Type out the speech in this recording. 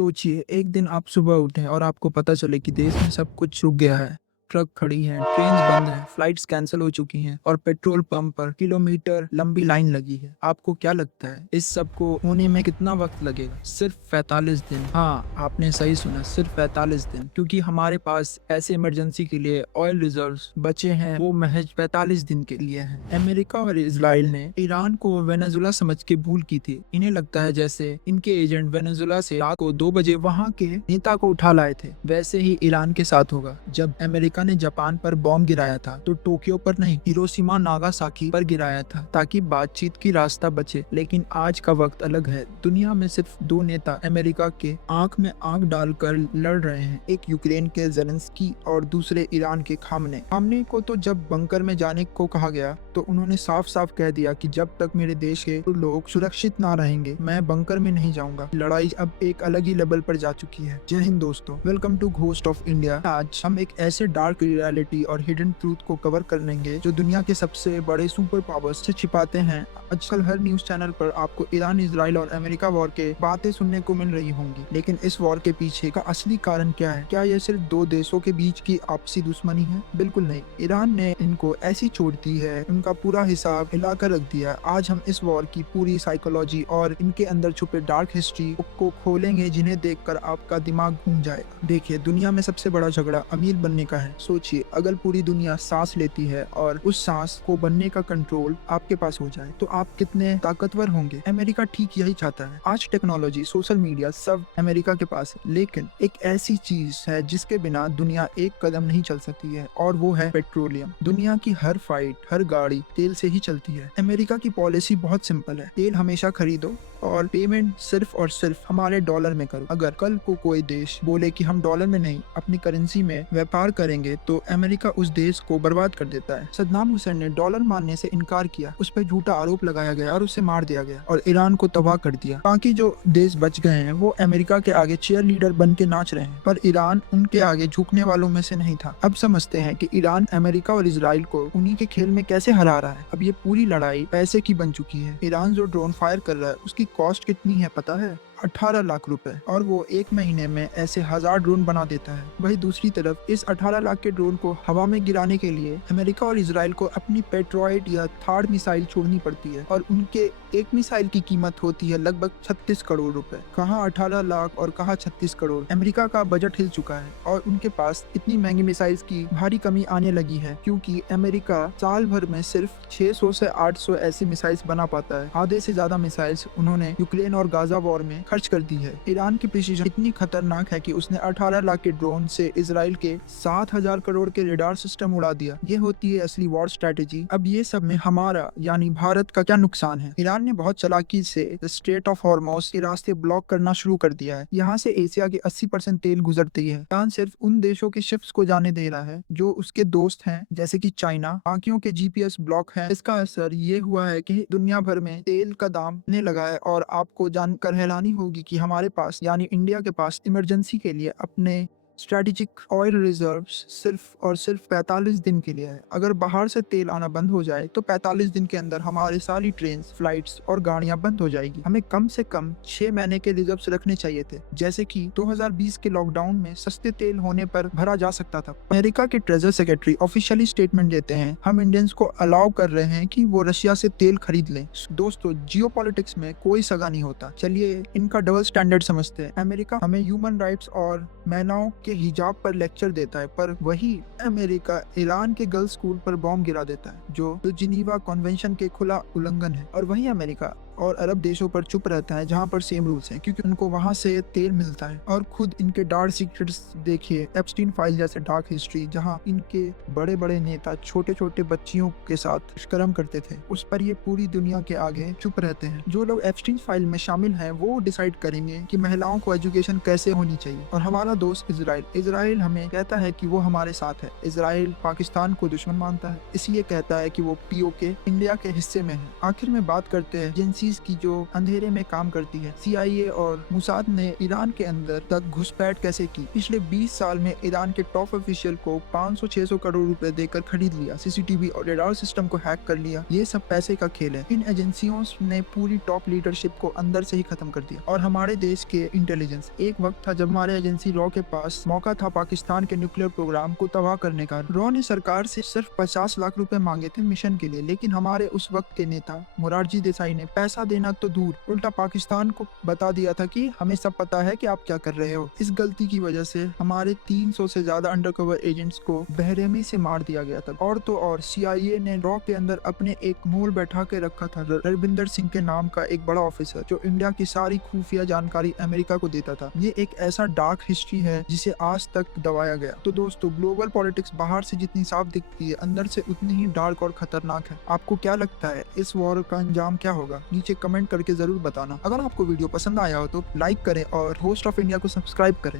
सोचिए, एक दिन आप सुबह उठें और आपको पता चले कि देश में सब कुछ रुक गया है। ट्रक खड़ी हैं, ट्रेन्स बंद हैं, फ्लाइट्स कैंसल हो चुकी हैं और पेट्रोल पंप पर किलोमीटर लंबी लाइन लगी है। आपको क्या लगता है, इस सब को होने में कितना वक्त लगेगा? सिर्फ 45 दिन। हाँ, आपने सही सुना, सिर्फ 45 दिन। क्योंकि हमारे पास ऐसे इमरजेंसी के लिए ऑयल रिजर्व्स बचे हैं, वो महज 45 दिन के लिए हैं। अमेरिका और इजराइल ने ईरान को वेनेजुला समझ के भूल की थी। इन्हें लगता है जैसे इनके एजेंट वेनेजुला से रात को 2 बजे वहां के नेता को उठा लाए थे। वैसे ही ईरान के साथ होगा। जब अमेरिका ने जापान पर बॉम्ब गिराया था तो टोक्यो पर नहीं, हिरोशिमा नागासाकी पर गिराया था ताकि बातचीत की रास्ता बचे। लेकिन आज का वक्त अलग है। दुनिया में सिर्फ 2 नेता अमेरिका के आंख में आंख डालकर लड़ रहे हैं। एक यूक्रेन के ज़ेलेंस्की और दूसरे ईरान के खामने। खामने को तो जब बंकर में जाने को कहा गया तो उन्होंने साफ साफ कह दिया कि जब तक मेरे देश के लोग सुरक्षित ना रहेंगे, मैं बंकर में नहीं जाऊंगा। लड़ाई अब एक अलग ही लेवल पर जा चुकी है। जय हिंद दोस्तों, welcome to Ghost of India. आज हम एक ऐसे डार्क रियलिटी और हिडन ट्रूथ को कवर कर लेंगे जो दुनिया के सबसे बड़े सुपर पावर्स से छिपाते हैं। आजकल हर न्यूज चैनल पर आपको ईरान, इजराइल और अमेरिका वॉर के बातें सुनने को मिल रही होंगी, लेकिन इस वॉर के पीछे का असली कारण क्या है? क्या यह सिर्फ 2 देशों के बीच की आपसी दुश्मनी है? बिल्कुल नहीं। ईरान ने इनको ऐसी छोड़ दी है, उनका पूरा हिसाब हिलाकर रख दिया। आज हम इस वॉर की पूरी साइकोलॉजी और इनके अंदर छुपे डार्क हिस्ट्री को खोलेंगे, जिन्हें देखकर आपका दिमाग घूम जाएगा। देखिए, दुनिया में सबसे बड़ा झगड़ा अमीर बनने का है। सोचिए, अगर पूरी दुनिया सांस लेती है और उस सांस को बनने का कंट्रोल आपके पास हो जाए तो आप कितने ताकतवर होंगे। अमेरिका ठीक यही चाहता है। आज टेक्नोलॉजी, सोशल मीडिया सब अमेरिका के पास है, लेकिन एक ऐसी चीज है जिसके बिना दुनिया एक कदम नहीं चल सकती है, और वो है पेट्रोलियम। दुनिया की हर फाइट, हर गाड़ी तेल से ही चलती है। अमेरिका की पॉलिसी बहुत सिंपल है, तेल हमेशा खरीदो और पेमेंट सिर्फ और सिर्फ हमारे डॉलर में करो। अगर कल को कोई देश बोले कि हम डॉलर में नहीं, अपनी करेंसी में व्यापार करेंगे, तो अमेरिका उस देश को बर्बाद कर देता है। सद्दाम हुसैन ने डॉलर मानने से इनकार किया, उस पर झूठा आरोप लगाया गया और उसे मार दिया गया और ईरान को तबाह कर दिया। बाकी जो देश बच गए हैं वो अमेरिका के आगे चीयर लीडर बन के नाच रहे हैं, पर ईरान उनके आगे झुकने वालों में से नहीं था। अब समझते हैं कि ईरान अमेरिका और इजराइल को उन्हीं के खेल में कैसे हरा रहा है। अब ये पूरी लड़ाई पैसे की बन चुकी है। ईरान जो ड्रोन फायर कर रहा है उसकी कॉस्ट कितनी है पता है? 18 लाख रुपए, और वो एक महीने में ऐसे 1000 ड्रोन बना देता है। वही दूसरी तरफ इस 18 लाख के ड्रोन को हवा में गिराने के लिए अमेरिका और इजराइल को अपनी पेट्रॉइड या थार्ड मिसाइल छोड़नी पड़ती है, और उनके एक मिसाइल की कीमत होती है लगभग 36 करोड़ रुपए। कहाँ 18 लाख और कहाँ 36 करोड़। अमेरिका का बजट हिल चुका है और उनके पास इतनी महंगी मिसाइल की भारी कमी आने लगी है, क्योंकि अमेरिका साल भर में सिर्फ 600 से 800 ऐसी मिसाइल्स बना पाता है। आधे से ज्यादा मिसाइल्स उन्होंने यूक्रेन और गाजा वॉर में खर्च कर दी है। ईरान की प्रिसीजन इतनी खतरनाक है कि उसने 18 लाख के ड्रोन से इजराइल के 7000 करोड़ के रेडार सिस्टम उड़ा दिया। ये होती है असली वॉर स्ट्रेटेजी। अब ये सब में हमारा यानी भारत का क्या नुकसान है? ईरान ने बहुत चालाकी से स्ट्रेट ऑफ हॉर्मोज के रास्ते ब्लॉक करना शुरू कर दिया है। यहाँ से एशिया के 80% तेल गुजरती है। ईरान सिर्फ उन देशों के शिप्स को जाने दे रहा है जो उसके दोस्त हैं, जैसे कि चाइना। बाकियों के जीपीएस ब्लॉक है। इसका असर ये हुआ है कि दुनिया भर में तेल का दाम बढ़ने लगा है, और आपको जानकर हैरानी होगी कि हमारे पास यानी इंडिया के पास इमरजेंसी के लिए अपने स्ट्रेटेजिक ऑयल रिजर्व्स सिर्फ और सिर्फ 45 दिन के लिए है। अगर बाहर से तेल आना बंद हो जाए तो 45 दिन के अंदर हमारी सारी ट्रेन, फ्लाइट्स और गाड़ियां बंद हो जाएगी। हमें कम से कम 6 महीने के रिजर्व्स रखने चाहिए थे, जैसे कि 2020 के लॉकडाउन में सस्ते तेल होने पर भरा जा सकता था। अमेरिका के ट्रेजर सेक्रेटरी ऑफिशियली स्टेटमेंट देते हैं, हम इंडियंस को अलाउ कर रहे हैं कि वो रशिया से तेल खरीद लें। दोस्तों, जियोपॉलिटिक्स में कोई सगा नहीं होता। चलिए इनका डबल स्टैंडर्ड समझते हैं। अमेरिका हमें ह्यूमन राइट्स और महिलाओं के हिजाब पर लेक्चर देता है, पर वही अमेरिका ईरान के गर्ल्स स्कूल पर बॉम्ब गिरा देता है, जो जिनीवा कन्वेंशन के खुला उल्लंघन है। और वही अमेरिका और अरब देशों पर चुप रहता है, जहां पर सेम रूल्स हैं, क्योंकि उनको वहां से तेल मिलता है। और खुद इनके डार्क सीक्रेट्स देखिए, एप्स्टीन फाइल जैसे डार्क हिस्ट्री, जहां इनके बड़े बड़े नेता छोटे छोटे बच्चियों के साथ दुष्कर्म करते थे, उस पर ये पूरी दुनिया के आगे चुप रहते हैं। जो लोग एप्स्टीन फाइल में शामिल हैं वो डिसाइड करेंगे कि महिलाओं को एजुकेशन कैसे होनी चाहिए। और हमारा दोस्त इजराइल हमें कहता है कि वो हमारे साथ है। इजराइल पाकिस्तान को दुश्मन मानता है, इसलिए कहता है कि वो पीओके इंडिया के हिस्से में है। आखिर में बात करते हैं एजेंसी एजेंसीज की जो अंधेरे में काम करती है। CIA और मुसाद ने ईरान के अंदर तक घुसपैठ कैसे की। पिछले 20 साल में ईरान के टॉप ऑफिशियल को 500-600 करोड़ रुपए देकर खरीद लिया, सीसीटीवी और रडार सिस्टम को हैक कर लिया। ये सब पैसे का खेल है। इन एजेंसियों ने पूरी टॉप लीडरशिप को अंदर से ही खत्म कर दिया। और हमारे देश के इंटेलिजेंस, एक वक्त था जब हमारे एजेंसी रॉ के पास मौका था पाकिस्तान के न्यूक्लियर प्रोग्राम को तबाह करने का। रॉ ने सरकार से सिर्फ 50 लाख रुपए मांगे थे मिशन के लिए, लेकिन हमारे उस वक्त के नेता मोरारजी देसाई ने पैसा देना तो दूर, उल्टा पाकिस्तान को बता दिया था कि हमें सब पता है कि आप क्या कर रहे हो। इस गलती की वजह से हमारे 300 से ज्यादा अंडरकवर एजेंट्स को बेरहमी से मार दिया गया था। और तो और CIA ने रॉ के अंदर अपने एक मोल बैठा के रखा था, रविंदर सिंह के नाम का एक बड़ा ऑफिसर, जो इंडिया की सारी खुफिया जानकारी अमेरिका को देता था। ये एक ऐसा डार्क हिस्ट्री है जिसे आज तक दबाया गया। तो दोस्तों, ग्लोबल पॉलिटिक्स बाहर से जितनी साफ दिखती है, अंदर से उतनी ही डार्क और खतरनाक है। आपको क्या लगता है इस वॉर का अंजाम क्या होगा? नीचे कमेंट करके जरूर बताना। अगर आपको वीडियो पसंद आया हो तो लाइक करें और होस्ट ऑफ इंडिया को सब्सक्राइब करें।